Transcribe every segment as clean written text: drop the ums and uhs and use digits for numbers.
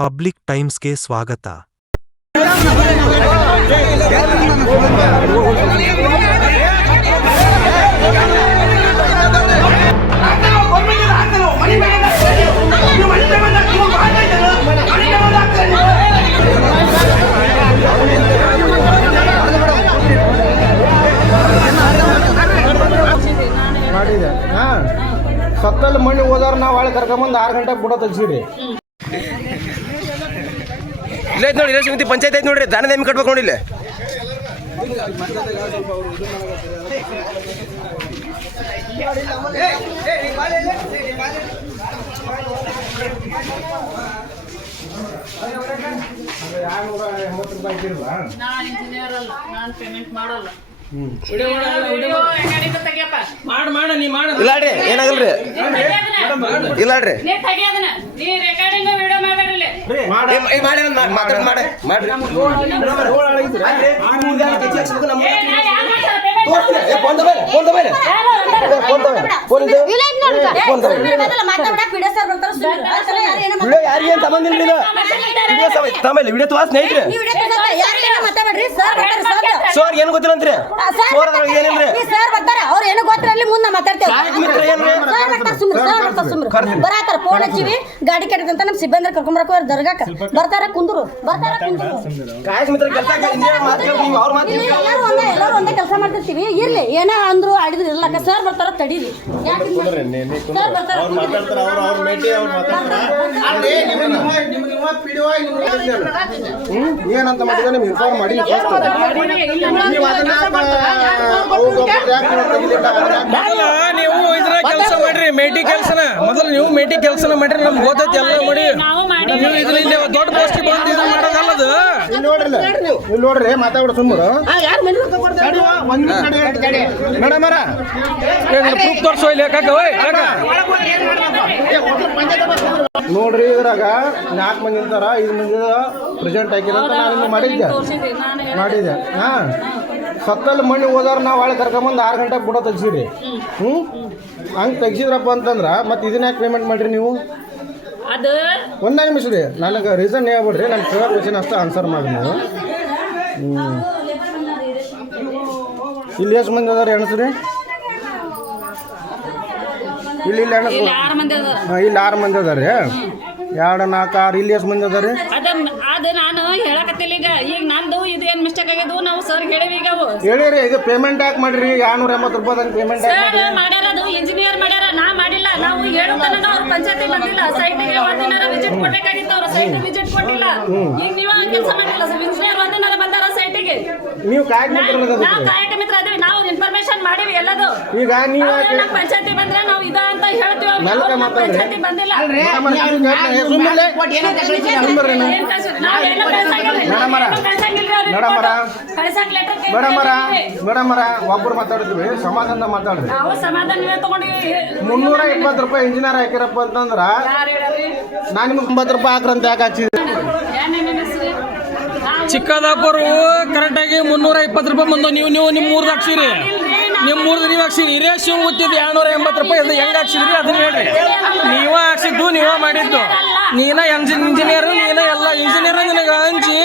Public ಟೈಮ್ಸ್ಗೆ ಸ್ವಾಗತ. ಮಾಡಿದೆ ಸತ್ತಲ್ಲಿ ಮಣ್ಣು ಹೋದಾರ ನಾವು ಒಳಗೆ ಕರ್ಕೊಂಬಂದು 6 ಗಂಟೆಗೆ ಬಿಡೋ ತೆಗ್ಸಿರಿ. ಇಲ್ಲ ನೋಡಿ ಇಲ್ಲ ಸಮಿತಿ ಪಂಚಾಯತ್ ಐತೆ ನೋಡ್ರಿ, ದಾನ ನೇಮಿ ಕಟ್ಬೇಕು ನೋಡಿ. ಇಲ್ಲ ಇಲ್ಲಾಡ್ರಿ ಏನಾಗಲ್ರಿ, ಇಲ್ಲಾಡ್ರಿ ಯಾರಿಗೇನು ಸಂಬಂಧ ಇಲ್ಲ. ವಿಡಿಯೋ ತೋರ್ಸ್ ಸ್ನೇಹಿತರೆ ಸೋರ್ ಏನು ಗೊತ್ತಿಲ್ಲಂತ್ರಿ, ಸೋರ್ ಏನಿಲ್ರಿ ಅವ್ರ ಏನು ಗೊತ್ತಿರಲಿ ಮುಂದೆ ಬರತಾರ ಫೋನ್ ಹಚ್ಚಿವಿ ಗಾಡಿ ಕೆಟ್ಟದಂತ ನಮ್ಮ ಸಿಬ್ಬಂದಿ ಕರ್ಕೊಂಬರಕ ದರ್ಗಾಕ ಬರ್ತಾರ ಕುಂದ್ರು ಎಲ್ಲರೂ ಒಂದೇ ಕೆಲಸ ಮಾಡ್ತಿರ್ತೀವಿ. ಇರ್ಲಿ ಏನ ಅಂದ್ರು ಆಡಿದ್ರು ಇರ್ಲಕ್ಕ ಸರ್ ಬರ್ತಾರ ತಡೀರಿ ಏನಂತ ಮಾಡಿದ್ರೆ ನಿಮ್ಗೆ ಇನ್ಫಾರ್ಮ್ ಮಾಡಿ ನೀವು ಇದ್ರ ಕೆಲಸ ಮಾಡ್ರಿ, ಮೇಟಿ ಕೆಲಸನ ಮೊದಲು ನೀವು ಮೇಟಿ ಕೆಲಸನ ಮಾಡ್ರಿ, ನಮ್ಗೆ ಗೊತ್ತೈತಿ ಎಲ್ಲ ಮಾಡಿ. ನೀವು ಇದ್ರಿಂದ ದೊಡ್ಡ ಪೋಸ್ಟ್ ಬಂದು ಇದು ಮಾಡೋದಲ್ಲದು. ಇಲ್ಲಿ ನೋಡ್ರಿ ಮಾತಾಡ ಸುಮ್ಮರು ಮೇಡಮ್ ಪ್ರೂಫ್ ತೋರ್ಸೋ ಇಲ್ಲಿ ಕಾಕ ನೋಡ್ರಿ, ಇದ್ರಾಗ 4 ಮಂದಿ ಇರ್ತಾರ, 5 ಮಂದಿ ಪ್ರೆಸೆಂಟ್ ಹಾಕಿರಂತ ನಾನು ಮಾಡಿದ್ದೆ. ಸತ್ತಲ್ಲಿ ಮಣ್ಣು ಹೋದಾರ ನಾವು ಒಳಗೆ ಕರ್ಕೊಂಬಂದು 6 ಗಂಟೆಗೆ ಬಿಡೋ ತೆಗ್ಸಿರಿ. ಹಂಗೆ ತೆಗ್ಸಿದ್ರಪ್ಪ ಅಂತಂದ್ರೆ ಮತ್ತೆ ಇದನ್ನ ಯಾಕೆ ಪೇಮೆಂಟ್ ಮಾಡಿರಿ ನೀವು? ಒಂದೇ ನಿಮಿಷ ರೀ, ನನಗೆ ರೀಸನ್ ಹೇಳ್ಬಿಡ್ರಿ, ನಾನು ಕೇಳೋ ಕ್ವಶನ್ ಅಷ್ಟೇ ಆನ್ಸರ್ ಮಾಡಿ ನೀವು. ಇಲ್ಲಿ ಎಷ್ಟು ಮಂದಿ ಅದಾರ ಎಣಸ್ರಿ? ಇಲ್ಲಿ ಎಣಸ್ ಇಲ್ಲಿ 6 ಮಂದಿ ಅದಾರ ರೀ. 2, 4, 6 ಇಲ್ಲಿ ಎಷ್ಟು ಮಂದಿ ಅದಾರ? ಅದ ನಾನು ಹೇಳಕತ್ತಿಲ್ಲ ಈಗ ನಂದು ಇದು ಏನ್ ಮಿಸ್ಟೇಕ್ ಆಗ್ಯದು ನಾವು ಸರ್ ಹೇಳಿವಿ. ಈಗ ಹೇಳಿರಿ ಇದು ಪೇಮೆಂಟ್ ಯಾಕೆ ಮಾಡಿರಿ? 280 ರೂಪಾಯಿ ಪೇಮೆಂಟ್ ಮಾಡ್ಯಾರ, ಅದು ಇಂಜಿನಿಯರ್ ಮಾಡ್ಯಾರ, ನಾ ಮಾಡಿಲ್ಲ. ನಾವು ಹೇಳುತ್ತಾನ ಅವ್ರ ಪಂಚಾಯತಿ ಬಂದಿಲ್ಲ, ಸೈಟ್ಗೆ ಒಂದಿನಾರ ವಿಸಿಟ್ ಕೊಡ್ಬೇಕಾಗಿತ್ತು, ಅವ್ರ ಸೈಟ್ ವಿಸಿಟ್ ಕೊಟ್ಟಿಲ್ಲ. ಈಗ ನೀವು ಕೆಲಸ ಮಾಡಿಲ್ಲ, ಇಂಜಿನಿಯರ್ ಒಂದಿನಾರ ಬಂದಾರ ಸೈಟಿಗೆ. ನೀವು ಕಾಯಕ ಮಿತ್ರ ಅದೀವಿ, ನಾವು ಇನ್ಫಾರ್ಮೇಶನ್ ಮಾಡಿವಿ ಎಲ್ಲದು. ಈಗ ನೀವು ನಮ್ಮ ಪಂಚಾಯತಿ ಬಂದ್ರೆ ನಾವು ಇದ ಅಂತ ಹೇಳ್ತೀವಿ, ಪಂಚಾಯತಿ ಬಂದಿಲ್ಲ. ಮೇಡಮರ ಒಬ್ಬರು ಮಾತಾಡಿದ್ವಿ, ಸಮಾಧಾನ ಮಾತಾಡ್ರಿ. 320 ರೂಪಾಯಿ ಇಂಜಿನಿಯರ್ ಹಾಕಿರಪ್ಪ ಅಂತಂದ್ರ ನಾನು ನಿಮ್ಗೆ 90 ರೂಪಾಯಿ ಹಾಕ್ರಂತ ಯಾಕೆ ಹಚ್ಚಿದ್ರಿ? ಚಿಕ್ಕದಾಪುರು ಕರೆಕ್ಟಾಗಿ 320 ರೂಪಾಯಿ ಬಂದು ನೀವು ನಿಮ್ಮ ಊರ್ದು ಹಾಕ್ಸಿರಿ, ನಿಮ್ಮ ಊರ್ದು ನೀವು ಹಾಕ್ಸಿರಿ. ಹಿರಿಯಶಿವ್ ಗೊತ್ತಿದ್ದು 280 ರೂಪಾಯಿ ಅದು ಹೆಂಗೆ ಹಾಕ್ಸಿದ್ರಿ ಅದನ್ನ ಹೇಳ್ರಿ. ನೀವ ಹಾಕ್ಸಿದ್ದು ನೀವ ಮಾಡಿದ್ದು, ನೀನ ಇಂಜಿನಿಯರ್, ನೀನ ಎಲ್ಲ ಇಂಜಿನಿಯರ್ ನಿನಗೆ ಹಂಚಿ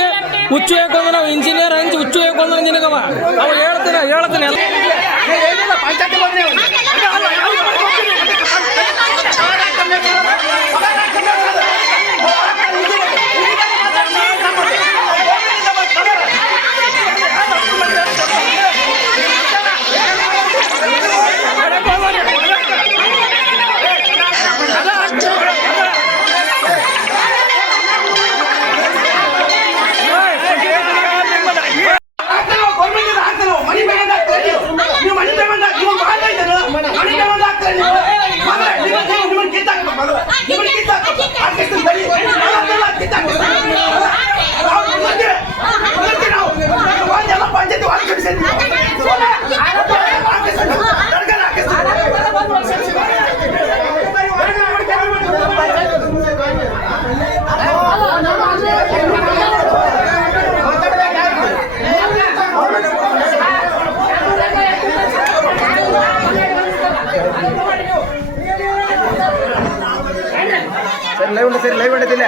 ಹುಚ್ಚು ಹಾಕೊಂಡ್ರೆ ನಾವು ಇಂಜಿನಿಯರ್ ಹಂಚಿ ಹುಚ್ಚು ಹಾಕೊಂಡ್ರೆ ನಿನಗವ ಅವ ಹೇಳ್ತಾನೆ ಲೈವ್ ಹೊಂಡತಿಲ್ಲ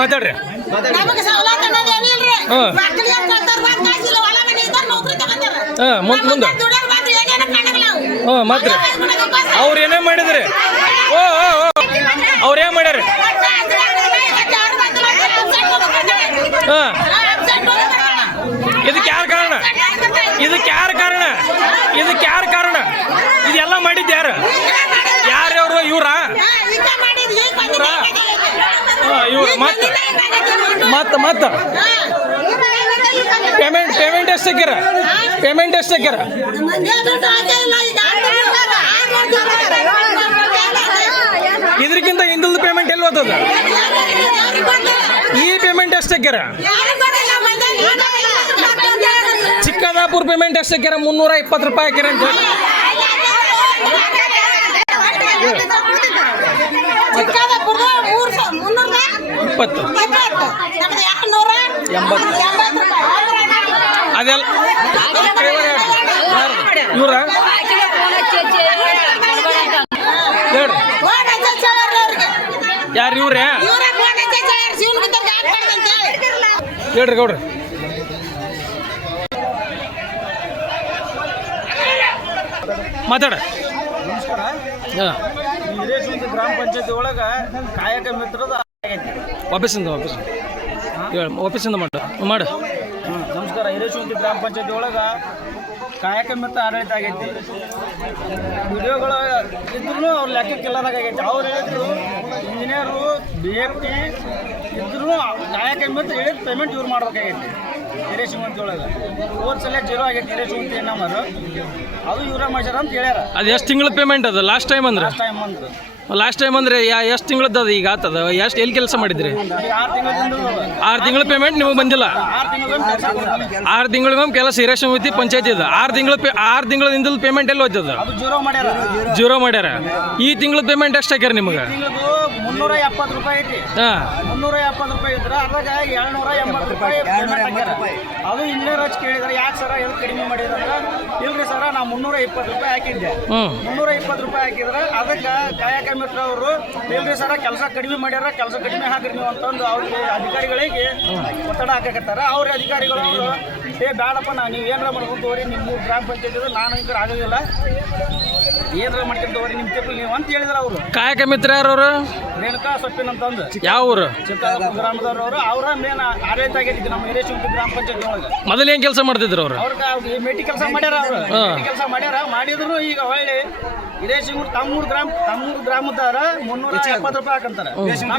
ಮಾತಾಡ್ರಿ. ನಮಗೆ ಸವಲತ್ತು ಅನ್ನೋದು ಏನಿಲ್ರಿ. ಹಾಂ. ಮಕ್ಕಳಿಗೆ ಏನ್ ಕೊಡ್ತಾರ ಬಂದ್ ಕಾಸಿಲ್ಲ, ಹೊಲ ಮನೆ ಇದ್ದಾರ ನೌಕರಿ ತಗೊಂತಾರ. ಮುಂದೆ ದುಡಿಯೋರ್ ಮಾತ್ರ ಏನೇನ ಕಾಣಂಗಿಲ್ಲ ನಾವು. ಮತ್ತೆ ಅವ್ರು ಏನೇ ಮಾಡಿದ್ರಿ? ಅವ್ರು ಏನ್ ಮಾಡ್ಯಾರ? ಇದಕ್ಕೆ ಯಾರು ಕಾರಣ? ಇದಕ್ಕೆ ಯಾರು ಕಾರಣ? ಇದಕ್ಕೆ ಯಾರು ಕಾರಣ? ಇದೆಲ್ಲ ಮಾಡಿದ್ದು ಯಾರು? ಯಾರ್ಯವರು? ಇವ್ರಾ? ಇವ್ರು ಮತ್ತೆ ಪೇಮೆಂಟ್ ಎಷ್ಟು ಹಾಕ್ಯಾರ? ಪೇಮೆಂಟ್ ಎಷ್ಟು ಹಾಕ್ಯಾರ? ಇದಕ್ಕಿಂತ ಹಿಂದಲ್ದ ಪೇಮೆಂಟ್ ಎಲ್ಲಿ ಹೋಗ್ತದ? ಈ ಪೇಮೆಂಟ್ ಎಷ್ಟು ಹಾಕ್ಯಾರ? ಚಿಕ್ಕದಾಪುರ ಪೇಮೆಂಟ್ ಎಷ್ಟು ಹಾಕ್ಯಾರ? 320 ರೂಪಾಯಿ ಹಾಕ್ಯಾರ ಅಂತ. ಅದೆಲ್ಲ ಇವ್ರ ಯಾರು ಇವ್ರೇ? ಹೇಳ್ರಿ ಗೌಡ್ರಿ. ಮಾತಾಡ. ಗ್ರಾಮ ಪಂಚಾಯತಿ ಒಳಗ ಕಾಯಕ ಮಿತ್ರದ ವಾಪಸ್ಸಿಂದ ಮಾಡು. ನಮಸ್ಕಾರ. ಹಿರೇಶುಂತಿ ಗ್ರಾಮ ಪಂಚಾಯತಿ ಒಳಗ ಕಾಯಕ ಮಿತ್ರ ಆಡಳಿತ ಆಗೈತಿ. ವಿಡಿಯೋಗಳು ಇದ್ರೂ ಅವ್ರ ಲೆಕ್ಕಕ್ಕಿಲ್ಲದಾಗ ಆಗೈತಿ. ಅವ್ರು ಹೇಳಿದ್ರು ಇಂಜಿನಿಯರು BFT ಇದ್ರೂ ಕಾಯಕ ಮಿತ್ರ ಹೇಳಿದ ಪೇಮೆಂಟ್ ಇವ್ರು ಮಾಡ್ಬೇಕಾಗೈತಿ. ಹಿರೇಶುಂತಿ ಒಳಗೆ ಹೋದ ಸಲ 0 ಆಗೈತಿ. ಹಿರೇಶುಂತಿ ನಂಬರು ಅದು ಇವ್ರ ಮಾಡ್ಯಾರ ಅಂತ ಹೇಳ್ಯಾರ. ಅದು ಎಷ್ಟು ತಿಂಗಳ ಪೇಮೆಂಟ್ ಅದು ಲಾಸ್ಟ್ ಟೈಮ್ ಅಂದ್ರೆ? ಲಾಸ್ಟ್ ಟೈಮ್ ಅಂದ್ರೆ ಎಷ್ಟು ತಿಂಗಳದ್ದು ಅದು ಈಗ ಆತದ? ಎಷ್ಟು ಎಲ್ಲಿ ಕೆಲಸ ಮಾಡಿದ್ರಿ? 6 ತಿಂಗಳ ಪೇಮೆಂಟ್ ನಿಮಗೆ ಬಂದಿಲ್ಲ? 6 ತಿಂಗಳಿಗೊಮ್ಮೆ ಕೆಲಸ ಹಿರೇಶುಂತಿ ಪಂಚಾಯತಿ ಇದೆ. 6 ತಿಂಗಳಿಂದ ಪೇಮೆಂಟ್ ಎಲ್ಲಿ ಹೋಗ್ತದ? ಜೀರೋ ಮಾಡ್ಯಾರ. ಈ ತಿಂಗಳ ಪೇಮೆಂಟ್ ಎಷ್ಟು ಹಾಕ್ಯಾರ ನಿಮಗೆ? 370 ರೂಪಾಯಿ ಐತಿ. 370 ರೂಪಾಯಿ ಇದ್ರೆ ಅದ್ರಾಗ 780 ರೂಪಾಯಿ ಪೇಮೆಂಟ್ ಹಾಕ್ಯಾರ. ಅದು ಇಂಜಿನಿಯರ್ ಹಚ್ಚಿ ಕೇಳಿದ್ರೆ ಯಾಕೆ ಸರ ಏನು ಕಡಿಮೆ ಮಾಡಿದ್ರೆ, ಇಲ್ರಿ ಸರ ನಾವು 320 ರೂಪಾಯಿ ಹಾಕಿದ್ದೆ. 320 ರೂಪಾಯಿ ಹಾಕಿದ್ರೆ ಅದಕ್ಕೆ ಕಾಯಕ ಮಿತ್ರ ಅವರು ಇಲ್ರಿ ಸರ ಕೆಲಸ ಕಡಿಮೆ ಮಾಡ್ಯಾರ, ಕೆಲಸ ಕಡಿಮೆ ಹಾಕ್ರಿ ನೀವು ಅಂತಂದು ಅವ್ರಿಗೆ ಅಧಿಕಾರಿಗಳಿಗೆ ಒತ್ತಡ ಹಾಕಕತ್ತಾರ. ಅವ್ರ ಅಧಿಕಾರಿಗಳು ಅವರು ಬೇಡಪ್ಪ ನೀವು ಏನಾರ ಮಾಡ್ಕೊಂಡು ತೋರಿ, ನಿಮ್ಮ ಗ್ರಾಮ ಪಂಚಾಯತಿ ನಾನು ಹಿಂಗೆ ಆಗೋದಿಲ್ಲ, ಏನಾರ ಮಾಡ್ಕೊಂಡು ತೋರಿ ನಿಮ್ಮ ತಿಪ್ಪಲ್ ನೀವು ಅಂತ ಹೇಳಿದ್ರು ಅವರು. ಕಾಯಕ ಮಿತ್ರ ಯಾರವರು? ರೇಣುಕಾ ಸೊಪ್ಪಿನ ಅಂತಂದು. ಯಾವ ಊರು? ಚಿತ್ತಾಪುರ ಗ್ರಾಮದವ್ರವರು. ಅವರ ಮೇನ್ ಆಡಳಿತ ಆಗೈತಿ ನಮ್ಮ ಹಿರೇಶುಂತಿ ಗ್ರಾಮ ಪಂಚಾಯತಿ ಒಳಗೆ. ಮೊದಲು ಏನು ಕೆಲಸ ಮಾಡ್ತಿದ್ರು ಅವರು? ಅವ್ರಿಗೆ ಮೇಟಿ ಕೆಲಸ ಮಾಡ್ಯಾರ. ಅವರು ಕೆಲಸ ಮಾಡಿದ್ರು ಈಗ ಹೊಳ್ಳಿ ಹಿರೇಶುಂತಿ ತಮ್ಮೂರು ಗ್ರಾಮದಾರ 370 ರೂಪಾಯಿ ಹಾಕಂತಾರೆ.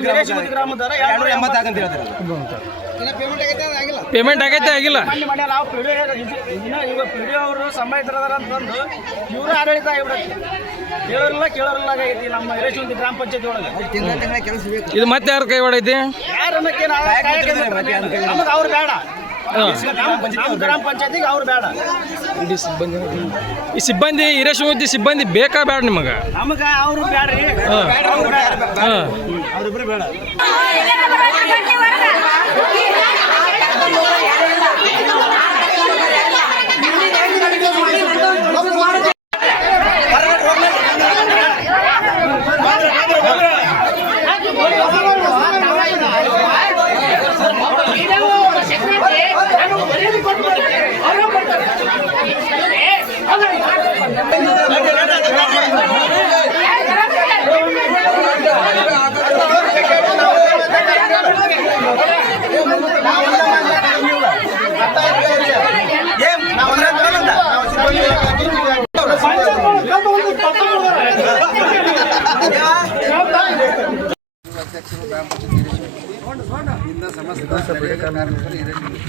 ಹಿರೇಶುಂತಿ ಗ್ರಾಮದಾರ 280 ಹಾಕಂತ ಹೇಳ್ತಾರೆ. ಪೇಮೆಂಟ್ ಆಗೈತೆ ಆಗಿಲ್ಲ? ಮಾಡ್ಯಾರ. ನಾವು ಈಗ PDO ಅವರು ಸಂಬಂಧಿತರದಾರ ಅಂತಂದು ಇವರು ಆಡಳಿತ ಆಗಿಬಿಡುತ್ತೆ. ಕೇಳೋರಿಲ್ಲ ಆಗೈತಿ ನಮ್ಮ ಹಿರೇಶುಂತಿ ಗ್ರಾಮ ಪಂಚಾಯತಿ ಒಳಗೆ. ಇದು ಮತ್ತೆ ಯಾರ ಕೈ ಹೊಡೈತಿ? ಯಾರನ್ನಕ್ಕೆ ನಮಗೆ ಅವ್ರು ಬೇಡ. ನಮ್ಮ ಗ್ರಾಮ ಪಂಚಾಯತಿಗೆ ಅವ್ರು ಬೇಡ. ಈ ಸಿಬ್ಬಂದಿ ಹಿರೇಶುಂತಿ ಸಿಬ್ಬಂದಿ ಬೇಕಾ ಬೇಡ ನಿಮಗೆ? ನಮಗೆ ಅವರು ಬೇಡ್ರಿ. ಅವ್ರಿಬ್ರು ಬೇಡ.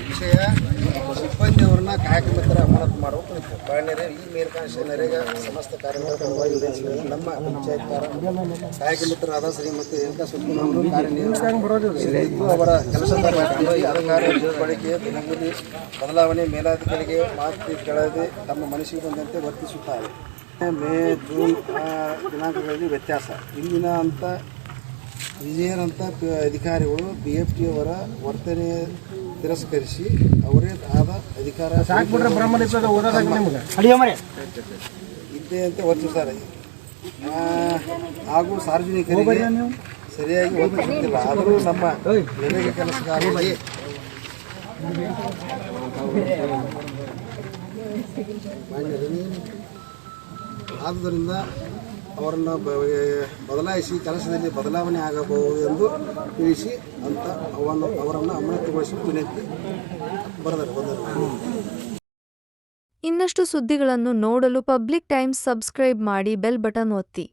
ವಿಷಯ ಸಿಬ್ಬಂದಿಯವರನ್ನ ಕಾಯಕ ಮಿತ್ರ ಅಮಾನತು ಮಾಡಬೇಕು. ಈ ಮೇಲ್ಕಾಂಶ ನರೇಗಾ ಸಮಸ್ತ ಕಾರ್ಯಕ್ರಮವಾಗಿ ನಮ್ಮ ಪಂಚಾಯತ್ ಕಾಯಕ ಮಿತ್ರರಾದ ಶ್ರೀಮತಿ ರೇಣುಕಾ ಸೊಪ್ಪಿನವರು ಕಾರ್ಯನಿರ್ವಹಿಸಿದ್ದು ಅವರ ಕೆಲಸದ ಅಧಿಕಾರಿ ಬಳಕೆ ದಿನಗೂಲಿ ಬದಲಾವಣೆ ಮೇಲಾಧಿಕಾರಿಗೆ ಮಾಹಿತಿ ಕೆಳಗೆ ತಮ್ಮ ಮನಸ್ಸಿಗೆ ಬಂದಂತೆ ವರ್ತಿಸುತ್ತಾರೆ. ಮೇ ಜೂನ್ ದಿನಾಂಕಗಳಲ್ಲಿ ವ್ಯತ್ಯಾಸ. ಇಂದಿನ ಅಂತ ವಿಜಯರಂಥ ಅಧಿಕಾರಿಗಳು BFT ಅವರ ವರ್ತನೆ ತಿರಸ್ಕರಿಸಿ ಅವರೇ ಆದ ಅಧಿಕಾರ ಇದ್ದೆ ಅಂತ ವರ್ತಿಸ್ತಾರೆ. ಹಾಗೂ ಸಾರ್ವಜನಿಕರಿಗೆ ಸರಿಯಾಗಿ ಒದಗಿಸುತ್ತಿಲ್ಲ. ಆದರೂ ನಮ್ಮ ನರೇಗಾ ಕೆಲಸಗಾರರಿಗೆ ಆದುದರಿಂದ ಅವರನ್ನು ಬದಲಾಯಿಸಿ ಕೆಲಸದಲ್ಲಿ ಬದಲಾವಣೆ ಆಗಬಹುದು ಎಂದು ತಿಳಿಸಿ ಅಂತ ಅವರನ್ನು ಅಮಾನತುಗೊಳಿಸಿ ವಿನಂತಿ ಬರೆದರು. ಇನ್ನಷ್ಟು ಸುದ್ದಿಗಳನ್ನು ನೋಡಲು ಪಬ್ಲಿಕ್ ಟೈಮ್ಸ್ ಸಬ್ಸ್ಕ್ರೈಬ್ ಮಾಡಿ ಬೆಲ್ ಬಟನ್ ಒತ್ತಿ.